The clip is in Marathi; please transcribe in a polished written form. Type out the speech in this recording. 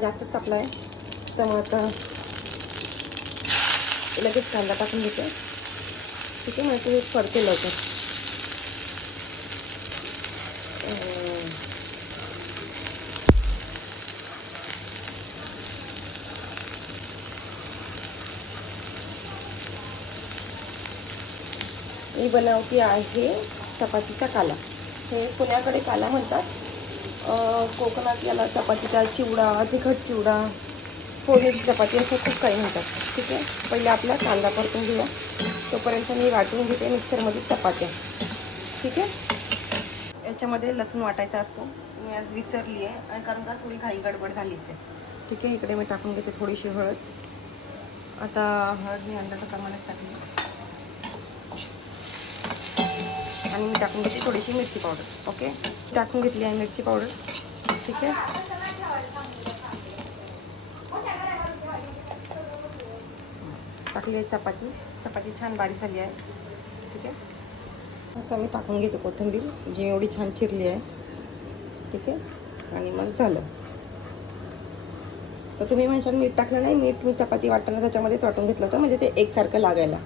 जास्तच टाकला आहे, त्यामुळे आता लगेच कांदा टाकून घेते. ठीक आहे, मग ते करते लवकर. मी बनवती आहे चपातीचा काला. हे पुण्याकडे काला म्हणतात, कोकणात याला चपातीचा चिवडा, तिखट चिवडा, फोडणीची चपाती असं खूप काही म्हणतात. ठीक आहे, पहिले आपला कांदा परतून घेऊया. तोपर्यंत मी वाटून घेते मिक्सरमध्ये चपात्या. ठीक आहे, याच्यामध्ये लसूण वाटायचा असतो, मी आज विसरली आहे, आणि कारण का थोडी घाई गडबड झालीच आहे. ठीक आहे, इकडे मी टाकून घेते थोडीशी हळद. आता हळद मी अंदाजा प्रमाणात टाकली, आणि मी टाकून घेते थोडीशी मिरची पावडर. ओके, टाकून घेतली आहे मिरची पावडर. ठीक आहे, टाकली आहे चपाती. चपाती छान बारीक झाली आहे. ठीक आहे, आता मी टाकून घेते कोथिंबीर, जी एवढी छान चिरली आहे. ठीक आहे, आणि मग झालं. तर तुम्ही म्हणशाल मीठ टाकलं नाही. मीठ मी चपाती वाटताना त्याच्यामध्येच वाटून घेतलं होतं, म्हणजे ते एकसारखं लागायला.